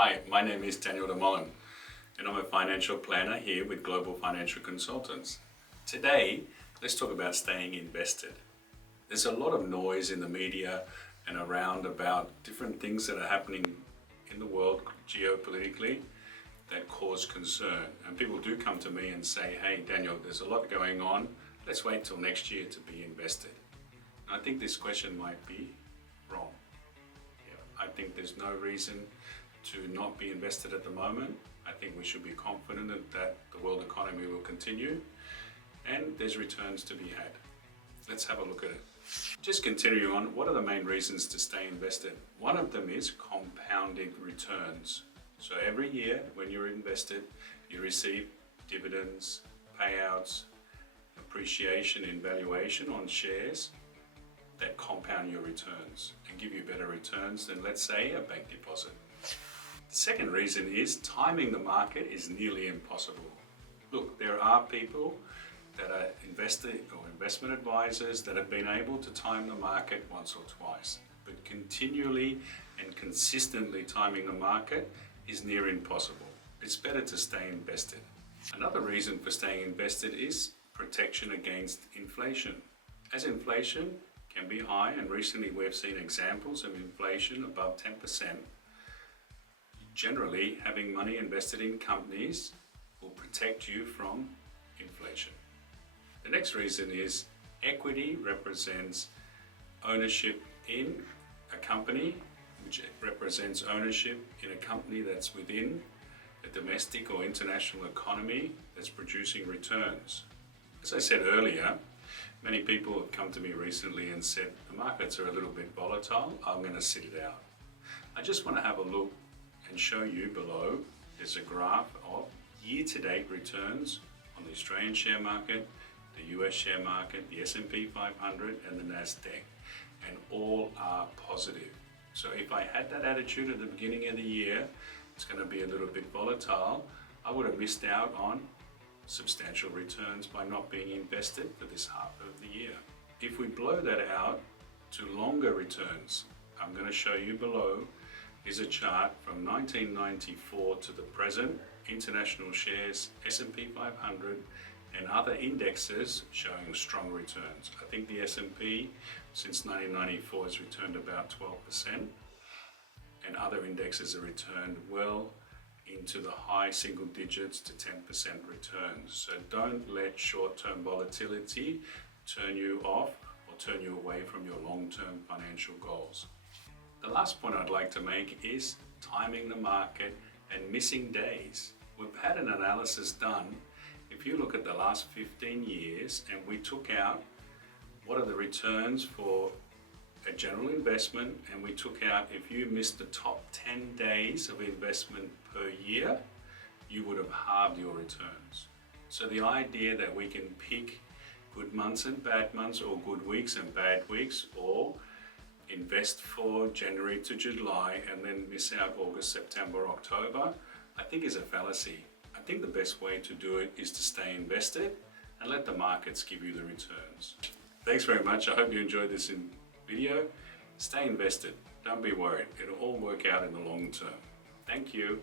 Hi, my name is Daniel.dalmolin and I'm a financial planner here with Global Financial Consultants. Today, let's talk about staying invested. There's a lot of noise in the media and around about different things that are happening in the world geopolitically that cause concern. And people do come to me and say, hey Daniel, there's a lot going on. Let's wait till next year to be invested. And I think this question might be wrong. I think there's no reason to not be invested at the moment. I think we should be confident that the world economy will continue and there's returns to be had. Let's have a look at it. Just continuing on, what are the main reasons to stay invested? One of them is compounding returns. So every year when you're invested, you receive dividends, payouts, appreciation in valuation on shares that compound your returns and give you better returns than, let's say, a bank deposit. The second reason is timing the market is nearly impossible. Look, there are people that are investment advisors that have been able to time the market once or twice, but continually and consistently timing the market is near impossible. It's better to stay invested. Another reason for staying invested is protection against inflation. As inflation can be high, and recently we've seen examples of inflation above 10%, generally having money invested in companies will protect you from inflation. The next reason is equity represents ownership in a company, which represents ownership in a company that's within a domestic or international economy that's producing returns. As I said earlier, many people have come to me recently and said, the markets are a little bit volatile, I'm going to sit it out. I just want to have a look and show you below, there's a graph of year-to-date returns on the Australian share market, the US share market, the S&P 500 and the NASDAQ, and all are positive. So if I had that attitude at the beginning of the year, it's going to be a little bit volatile, I would have missed out on substantial returns by not being invested for this half of the year. If we blow that out to longer returns, I'm going to show you below is a chart from 1994 to the present, international shares, S&P 500 and other indexes showing strong returns. I think the S&P since 1994 has returned about 12% and other indexes have returned well into the high single digits to 10% returns. So don't let short-term volatility turn you off or turn you away from your long-term financial goals. The last point I'd like to make is timing the market and missing days. We've had an analysis done. If you look at the last 15 years and we took out what are the returns for a general investment, and we took out if you missed the top 10 days of investment per year, you would have halved your returns. So the idea that we can pick good months and bad months, or good weeks and bad weeks, or invest for January to July and then miss out August, September, October, I think is a fallacy. I think the best way to do it is to stay invested and let the markets give you the returns. Thanks very much. I hope you enjoyed this video. Stay invested. Don't be worried. It'll all work out in the long term. Thank you.